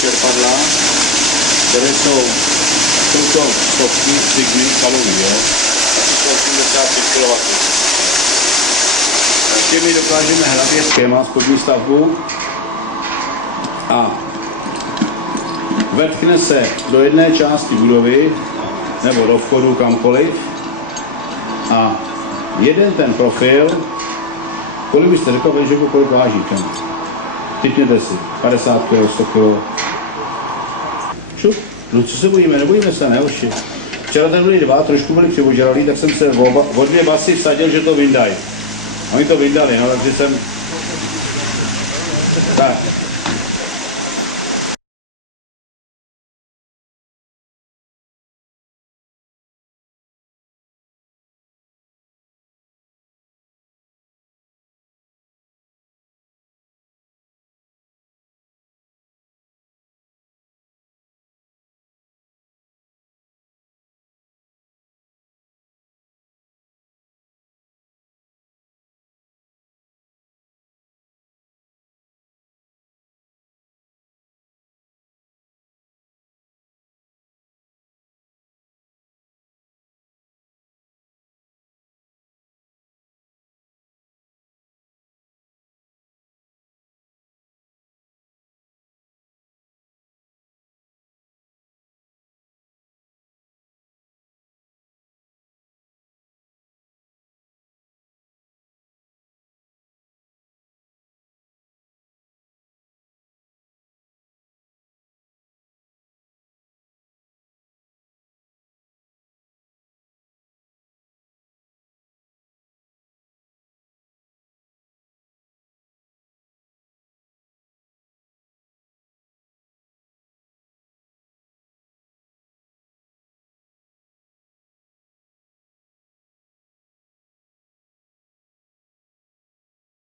čerpadla, které jsou to stovky sigmy kalorií, jo? Asi jsou 85 kW. Těmi dokážeme hlavě schéma spodní stavbu a vetkne se do jedné části budovy nebo do vchodu kamkoliv a jeden ten profil, kolik byste řekl, že kolik váží ten? Typněte si, 50 kg, 100 kg. Šup, no co se bojíme, nebojíme se, ne, hoši. Včera tady byli dva, trošku byli přivožralí, tak jsem se o 2 basy vsadil, že to vyndají. Oni to vyndali, no, takže jsem